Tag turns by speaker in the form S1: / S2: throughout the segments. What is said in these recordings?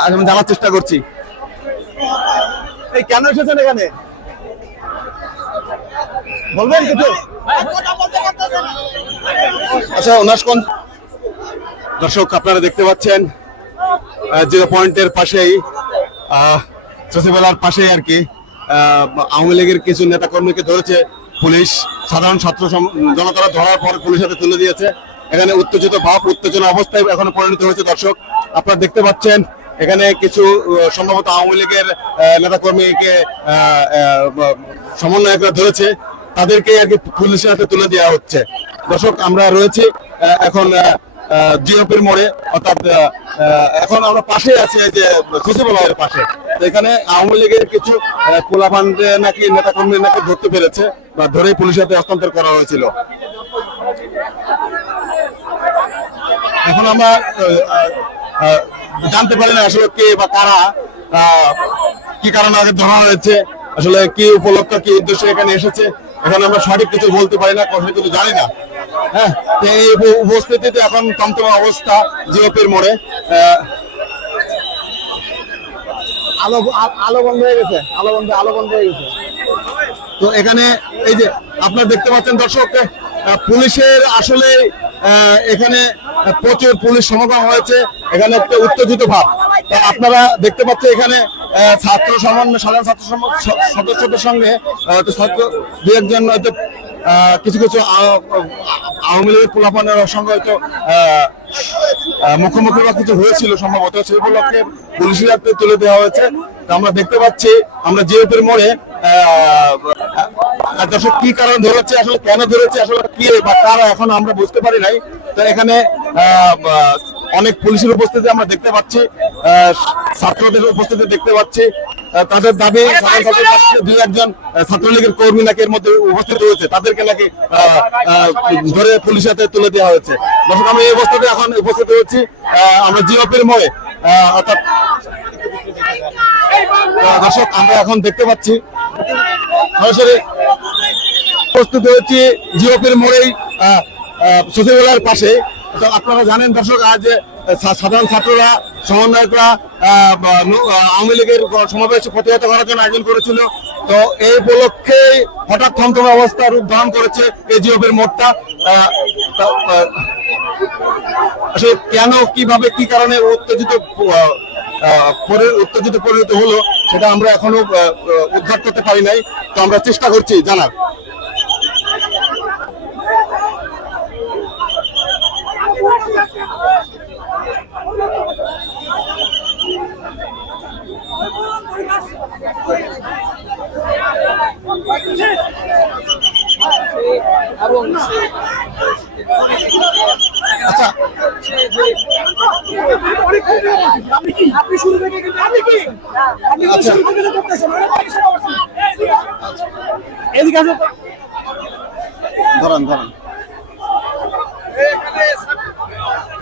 S1: আর আমি জানার চেষ্টা করছি। এই কেন এসেছেন এখানে? বলবেন কিছু? আচ্ছা ওনার কোন দর্শক আপনারা দেখতে পাচ্ছেন জিরো পয়েন্টের পাশেই আহ, সচিবালয়ের পাশেই আর কি আওয়ামী লীগের কিছু নেতা কর্মীকে ধরেছে পুলিশ। সাধারণ ছাত্র জনতারা ধরার পর পুলিশ হাতে তুলে দিয়েছে। এখানে উত্তেজিত ভাব উত্তেজনা অবস্থায় এখন পরিণত হয়েছে দর্শক। আপনারা দেখতে পাচ্ছেন, এখানে কিছু সম্ভবত আওয়ামী লীগের নেতা কর্মীকে সমন্বয়করা ধরেছে, তাদেরকে আর কি পুলিশের হাতে তুলে দেওয়া হচ্ছে। দর্শক, আমরা রয়েছি এখন জিওপির মোড়ে, অর্থাৎ এখন আমরা পাশে আছি যে সচিবালয়ের পাশে। এখানে আওয়ামী লীগের কিছু পোলাপান্ডে নাকি নেতা কর্মী নাকি ধরতে পেরেছে, বা ধরেই পুলিশের হাতে হস্তান্তর করা হয়েছিল। এখন আমরা জানতে পারি না আসলে কে বা কারা কি কারণে আগে ধরা হয়েছে আসলে কি উপলক্ষ কি উদ্দেশ্যে এখানে এসেছে এখানে আমরা সঠিক কিছু বলতে পারি না সঠিক কিছু জানি না। হ্যাঁ তো এই উপস্থিতিতে এখন তন্তম অবস্থা জিওপির মোড়ে। আলো আলো বন্ধ হয়ে গেছে আলো বন্ধ আলো বন্ধ হয়ে গেছে। তো এখানে এই যে আপনারা দেখতে পাচ্ছেন দর্শক পুলিশের আসলে আহ, এখানে প্রচুর পুলিশ সমাগম হয়েছে, এখানে একটা উত্তেজিত ভাব। তা আপনারা দেখতে পাচ্ছেন এখানে ছাত্র সমন্বয়, সাধারণ ছাত্র সদস্যদের সঙ্গে ছাত্র দু একজন হয়তো কিছু কিছু আওয়ামী লীগের পোলাপানের সঙ্গে হয়তো মুখোমুখি বা কিছু হয়েছিল সম্ভবত সেগুলোকে পুলিশের হাতে তুলে দেওয়া হয়েছে। আমরা দেখতে পাচ্ছি, আমরা জিওপির মোড়ে দর্শক কি কারণ ধরেছে, আসলে কেন ধরেছে, আসলে কি বা কারা, এখন আমরা বুঝতে পারি নাই। তো এখানে অনেক পুলিশের উপস্থিতি আমরা দেখতে পাচ্ছি ছাত্রদের উপস্থিতি দেখতে পাচ্ছি। তাদের দাবি দুই একজন ছাত্রলীগের কর্মী নাকি এর মধ্যে উপস্থিত হয়েছে তাদেরকে নাকি ধরে পুলিশের হাতে তুলে দেওয়া হয়েছে। দর্শক আমি এই অবস্থাতে এখন উপস্থিত আহ, আমরা জিওপির মোড়ে অর্থাৎ দর্শক আমরা এখন দেখতে পাচ্ছি সরাসরি প্রস্তুত হয়েছি জিওপির মোড়েই সচিবালয়ের পাশে। আপনারা জানেন দর্শক আজ সাধারণ ছাত্ররা সমন্বয়করা আওয়ামী লীগের সমাবেশ প্রতিহত করার জন্য আয়োজন করেছিল। তো এই উপলক্ষে হঠাৎ থমথমে অবস্থা রূপ ধারণ করেছে এই জিওপির মোড়টা আহ, আসলে কেন কীভাবে কি কারণে উত্তেজিত উত্তেজিত পরিণত হলো সেটা আমরা এখনও উদ্ধার করতে পারি নাই। তো আমরা চেষ্টা করছি জানার। আচ্ছা
S2: আপনি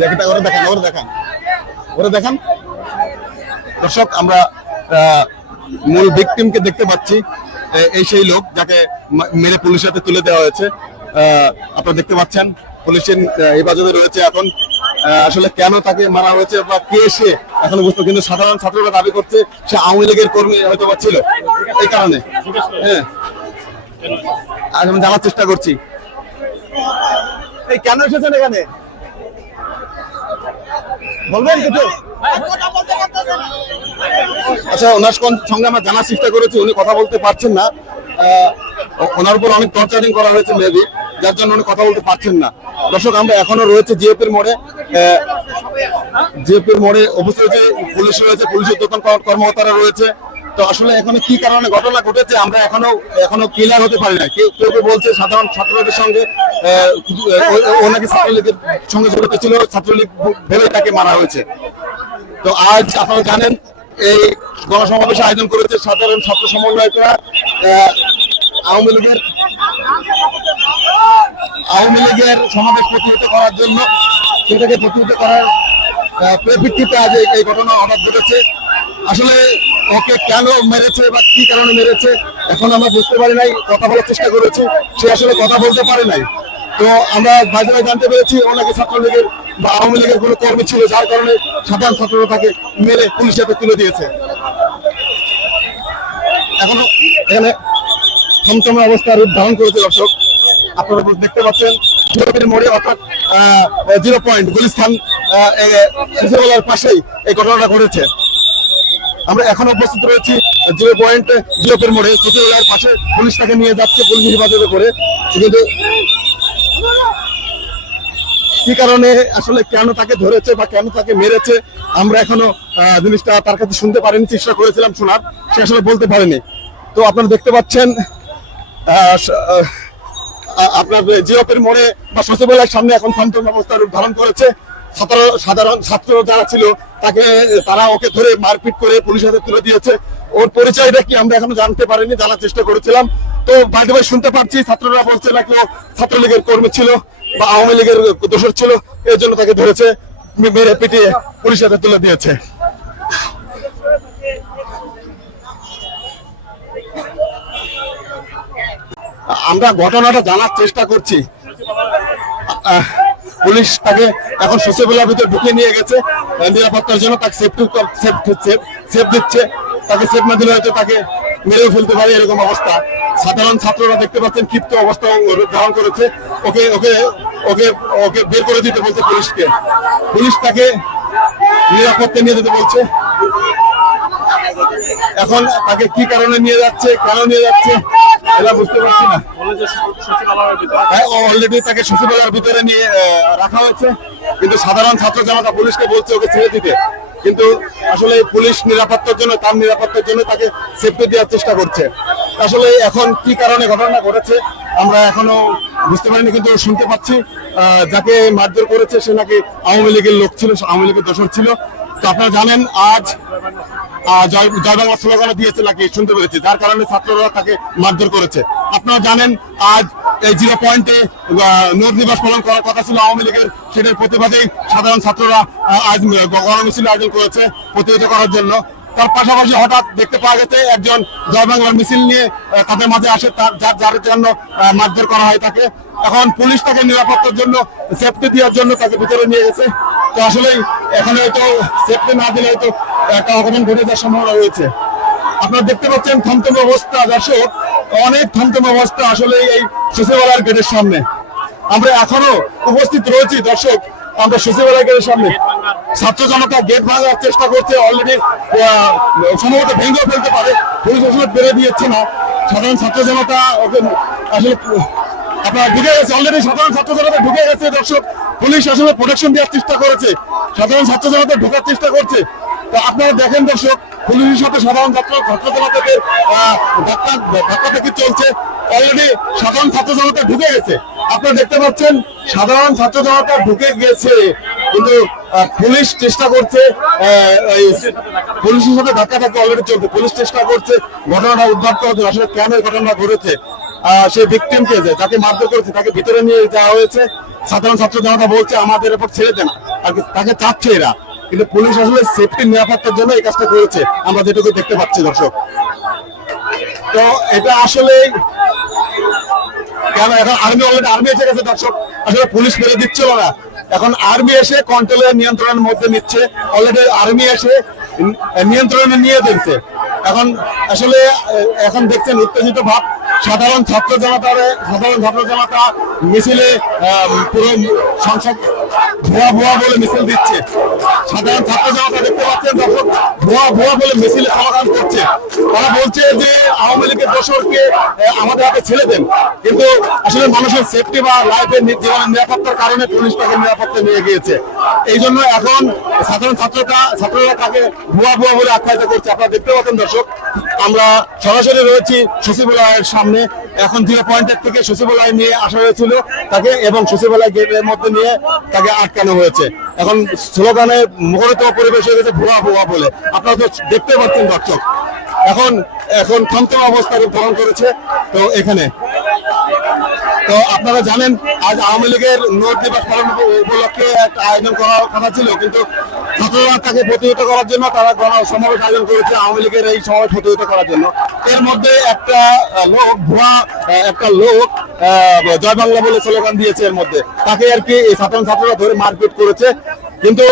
S1: দেখেন ওরা দেখান ওরা দেখান। ওরা দেখান। দর্শক, আমরা মূল ভিকটিমকে দেখতে পাচ্ছি এই সেই লোক যাকে মেরে পুলিশের হাতে তুলে দেওয়া হয়েছে। আপনারা দেখতে পাচ্ছেন পুলিশের হেফাজতে রয়েছে এখন। আসলে কেন তাকে মারা হয়েছে বা কে সে এখন বুঝতে কিন্তু সাধারণ ছাত্ররা দাবি করছে সে আওয়ামী লীগের কর্মী হয়তো বা ছিল। এই কারণে। হ্যাঁ। আমি জানার চেষ্টা করছি। এই কেন এসেছেন এখানে? বলবেন কিছু? আচ্ছা ওনার সঙ্গে আমরা জানার চেষ্টা করেছি, উনি কথা বলতে পারছেন না। ওনার উপর অনেক টর্চারিং করা হয়েছে মেবি যার জন্য উনি কথা বলতে পারছেন না। দর্শক, আমরা এখনও রয়েছে জিএপির মোড়ে। জিএপির মোড়ে উপস্থিত হয়েছে পুলিশ রয়েছে, পুলিশের দোকান কর্মকর্তারা রয়েছে। তো আসলে এখানে কি কারণে ঘটনা ঘটেছে, আমরা এখনও এখনও ক্লিয়ার হতে পারি না কেউ কেউ বলছে সাধারণ ছাত্রদের সঙ্গে ওনাকে ছাত্রলীগের সঙ্গে জড়িত ছিল, ছাত্রলীগ ভেবে তাকে মারা হয়েছে। তো আজ আপনারা জানেন, এই গণসমাবেশ আয়োজন করেছে সাধারণ ছাত্র সমন্বয়করা। আওয়ামী লীগের আওয়ামী লীগের সমাবেশ প্রতিহত করার জন্য সেটাকে প্রতিহত করার আহ, পরিপ্রেক্ষিতে আজ এই- ঘটনা হঠাৎ ঘটেছে। আসলে ওকে কেন মেরেছে বা কি কারণে মেরেছে এখন আমরা বুঝতে পারি নাই কথা বলার চেষ্টা করেছি সে আসলে কথা বলতে পারে নাই। তো আমরা বাজারে জানতে পেরেছি ও নাকি ছাত্রলীগের বা আওয়ামী লীগের কোনো কর্মী ছিল যার কারণে সাধারণ ছাত্ররা তাকে মেরে হাতে তুলে দিয়েছে। এখনও এখানে থমথমে অবস্থা রূপ ধারণ করেছে দর্শক। আপনারা দেখতে পাচ্ছেন মোড়ে অর্থাৎ জিরো পয়েন্ট শিশুবেলার পাশেই এই ঘটনাটা ঘটেছে। আমরা এখন উপস্থিত রয়েছি জিরো পয়েন্ট জিরোপের মোড়ে। শিশুবেলার পাশে পুলিশ তাকে নিয়ে যাচ্ছে পুলিশ হেফাজতে করে। কিন্তু কি কারণে, আসলে কেন তাকে ধরেছে বা কেন তাকে মেরেছে, আমরা এখনও জিনিসটা তার কাছে শুনতে পারিনি, চেষ্টা করেছিলাম শোনার, সে আসলে বলতে পারেনি। তো আপনারা দেখতে পাচ্ছেন আপনার জিওপের মোড়ে বা সচিবালয়ের সামনে এখন থমথম অবস্থা রূপ ধারণ করেছে সাধারণ ছাত্র যারা ছিল, তাকে, তারা ওকে ধরে মারপিট করে পুলিশ হাতে তুলে দিয়েছে। ওর পরিচয়টা কি আমরা এখনও জানতে পারিনি, জানার চেষ্টা করেছিলাম। তো বাইরে ভাই শুনতে পাচ্ছি, ছাত্ররা বলছে নাকি ও ছাত্রলীগের কর্মী ছিল বা আওয়ামী লীগের দোষর ছিল, এর জন্য তাকে ধরেছে মেরে পিটিয়ে পুলিশ হাতে তুলে দিয়েছে। আমরা ঘটনাটা জানার চেষ্টা করছি। পুলিশ তাকে এখন সচিবালয়ের ভিতরে ঢুকে নিয়ে গেছে। নিরাপত্তার জন্য তাকে সেফটি সেফ সেফ দিচ্ছে। তাকে সেফ না দিলে হয়তো তাকে মেরেও ফেলতে পারে এরকম অবস্থা। সাধারণ ছাত্ররা দেখতে পাচ্ছেন ক্ষিপ্ত অবস্থা ধারণ করেছে। ওকে ওকে ওকে ওকে বের করে দিতে বলছে পুলিশকে। পুলিশ তাকে নিরাপত্তা নিয়ে যেতে বলছে। এখন তাকে কি কারণে নিয়ে যাচ্ছে, কেন নিয়ে যাচ্ছে? এটা বুঝতে পারছি না। হ্যাঁ অলরেডি তাকে সচিবালয়ের ভিতরে নিয়ে রাখা হয়েছে। কিন্তু সাধারণ ছাত্র জনতা পুলিশকে বলছে ওকে ছেড়ে দিতে। কিন্তু আসলে পুলিশ নিরাপত্তার জন্য তার নিরাপত্তার জন্য তাকে সেফটি দেওয়ার চেষ্টা করছে। আসলে এখন কি কারণে ঘটনা ঘটেছে আমরা এখনও বুঝতে পারিনি কিন্তু শুনতে পাচ্ছি যাকে মারধর করেছে সে নাকি আওয়ামী লীগের লোক ছিল আওয়ামী লীগের দোষর ছিল। তো আপনারা জানেন আজ জয় বাংলা স্লোগানও দিয়েছে নাকি শুনতে পেরেছি। যার কারণে ছাত্ররা তাকে মারধর করেছে। আপনারা জানেন, আজ এই জিরো পয়েন্টে নোট দিবস পালন করার কথা ছিল আওয়ামী লীগের। সেটার প্রতিবাদেই সাধারণ ছাত্ররা আজ গণমিছিল আয়োজন করেছে প্রতিহত করার জন্য। তার পাশাপাশি হঠাৎ দেখতে পাওয়া গেছে, একজন জয় বাংলার মিছিল নিয়ে তাদের মাঝে আসে, তার যার যার জন্য মারধর করা হয় তাকে। এখন পুলিশ তাকে নিরাপত্তার জন্য সেফটি দেওয়ার জন্য তাকে ভিতরে নিয়ে গেছে। তো আসলে এখানে হয়তো সেফটি না দিলে হয়তো একটা অঘটন ঘটে সম্ভাবনা রয়েছে। আপনারা দেখতে পাচ্ছেন থমথম অবস্থা, দর্শক, অনেক থমথম অবস্থা আসলে এই সচিবালয়ের গেটের সামনে। আমরা এখনও উপস্থিত রয়েছি, দর্শক, আমরা সচিবালয় গেটের সামনে। ছাত্র জনতা গেট ভাঙার চেষ্টা করছে অলরেডি সম্ভবত ভেঙেও ফেলতে পারে, পুলিশ আসলে বেড়ে দিয়েছে না। সাধারণ ছাত্র জনতা ওকে আসলে, আপনারা ঢুকে গেছে অলরেডি সাধারণ ছাত্র জনতা ঢুকে গেছে, দর্শক। পুলিশ আসলে প্রোটেকশন দেওয়ার চেষ্টা করেছে। সাধারণ ছাত্র জনতা ঢোকার চেষ্টা করছে। তো আপনারা দেখেন দর্শক পুলিশের সাথে সাধারণ ছাত্র ছাত্র জনতাদের আহ, ধাক্কা থেকে চলছে। অলরেডি সাধারণ ছাত্র জনতা ঢুকে গেছে। আপনারা দেখতে পাচ্ছেন সাধারণ ছাত্র জনতা ঢুকে গেছে। কিন্তু পুলিশ চেষ্টা করছে পুলিশের সাথে ধাক্কা ধাক্কা অলরেডি চলছে। পুলিশ চেষ্টা করছে ঘটনাটা উদ্ধার করার আসলে কেন ঘটনা ঘটেছে সেই ভিকটিমকে যে যাকে মারধর করেছে তাকে ভিতরে নিয়ে যাওয়া হয়েছে। সাধারণ ছাত্র জনতা বলছে আমাদের এরপর ছেড়ে দেন আর তাকে চাচ্ছে এরা। কিন্তু পুলিশ আসলে সেফটি নিরাপত্তার জন্য এই কাজটা করেছে। আমরা যেটুকু দেখতে পাচ্ছি, দর্শক। তো এটা আসলে কেন? এখন আর্মি অলরেডি আর্মি এসে গেছে, দর্শক। আসলে পুলিশ মেরে দিচ্ছিল না। এখন আর্মি এসে কন্ট্রোলের নিয়ন্ত্রণের মধ্যে নিচ্ছে। অলরেডি আর্মি এসে নিয়ন্ত্রণে নিয়ে দিচ্ছে এখন আসলে এখন দেখছেন উত্তেজিত ভাব। সাধারণ ছাত্র জনতার, সাধারণ ছাত্র জনতা মিছিলে পুরো সংসদ ভুয়া ভুয়া বলে মিছিল দিচ্ছে। সাধারণ ছাত্র জনতা দেখতে পাচ্ছেন দর্শক, ভুয়া ভুয়া বলে মিছিলে সমাধান করছে। তারা বলছে যে আওয়ামী লীগের দোষরকে আমাদের হাতে ছেড়ে দেন। কিন্তু আসলে মানুষের সেফটি বা লাইফের জীবনের নিরাপত্তার কারণে পুলিশ তাকে নিরাপত্তা নিয়ে গিয়েছে। এই জন্য এখন সাধারণ ছাত্ররা ছাত্ররা তাকে ভুয়া ভুয়া বলে আখ্যায়িত করছে। আপনারা দেখতে পাচ্ছেন দর্শক, আমরা সরাসরি রয়েছি সচিবালয়ের সামনে। এখন জিরো পয়েন্টের থেকে সচিবালয় নিয়ে আসা হয়েছিল তাকে এবং সচিবালয় গেটের মধ্যে নিয়ে তাকে আটকানো হয়েছে। এখন স্লোগানে মুখরিত পরিবেশ হয়ে গেছে ভুয়া ভুয়া বলে। আপনারা তো দেখতে পাচ্ছেন, দর্শক। এখন এখন থমথম অবস্থা ধারণ করেছে। তো এখানে তো আপনারা জানেন, আজ আওয়ামী লীগের নোট দিবস পালন উপলক্ষে একটা আয়োজন করার কথা ছিল, কিন্তু ছাত্ররা তাকে প্রতিহত করার জন্য তারা সমাবেশ আয়োজন করেছে আওয়ামী লীগের এই সমাবেশ প্রতিহত করার জন্য। এর মধ্যে একটা লোক, ভুয়া, একটা লোক জয় বাংলা বলে স্লোগান দিয়েছে এর মধ্যে। তাকে আর কি সাধারণ ছাত্ররা ধরে মারপিট করেছে। কিন্তু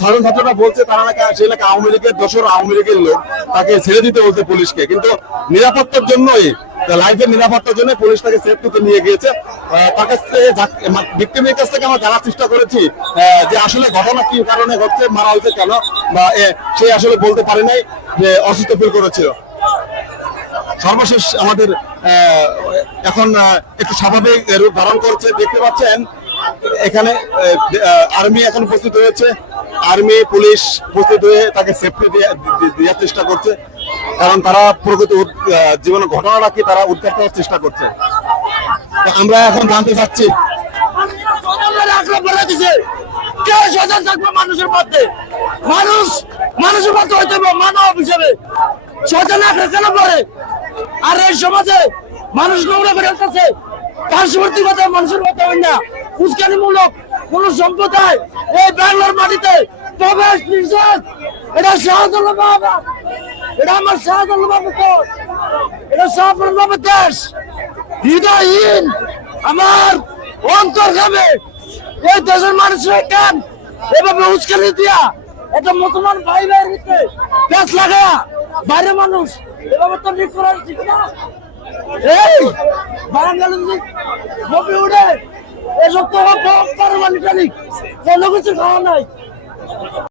S1: সাধারণ ছাত্ররা বলছে তারা নাকি, সে নাকি আওয়ামী লীগের দোসর আওয়ামী লীগের লোক। তাকে ছেড়ে দিতে বলছে পুলিশকে। কিন্তু নিরাপত্তার জন্যই লাইফের নিরাপত্তার জন্য পুলিশ তাকে সেফটিতে নিয়ে গিয়েছে তার কাছ ভিক্টিমের কাছ থেকে আমরা জানার চেষ্টা করেছি যে আসলে ঘটনা কি কারণে ঘটছে মারা হয়েছে কেন বা সে আসলে বলতে পারে নাই যে অসুস্থ ফিল করেছিল সর্বশেষ আমাদের এখন একটু স্বাভাবিক রূপ ধারণ করছে দেখতে পাচ্ছেন এখানে আর্মি এখন উপস্থিত হয়েছে আর্মি পুলিশ উপস্থিত হয়ে তাকে সেফটি দেওয়ার চেষ্টা করছে কারণ তারা প্রকৃত জীবনের ঘটনাটা কি তারা উদ্ধার করার চেষ্টা করছে। আমরা এখন জানতে চাচ্ছি
S2: সমাজে মানুষ মানুষের উস্কানিমূলক কোন সম্প্রদায় এই বাংলার মাটিতে প্রবেশ এটা বাবা। এটা আমার শাহজালাল দেশ এটা শাহজালাল বাবার দেশ। হৃদয়হীন আমার অন্তর খাবে এই দেশের মানুষের কেন এভাবে উস্কানি দিয়া একটা মুসলমান ভাই ভাইয়ের ভিতরে পেঁচ লাগায়া বাইরে মানুষ এভাবে তো ঠিক করা ঠিক না। এই বাঙালি উঠে এসব তো কোনো কিছু খাওয়া নাই।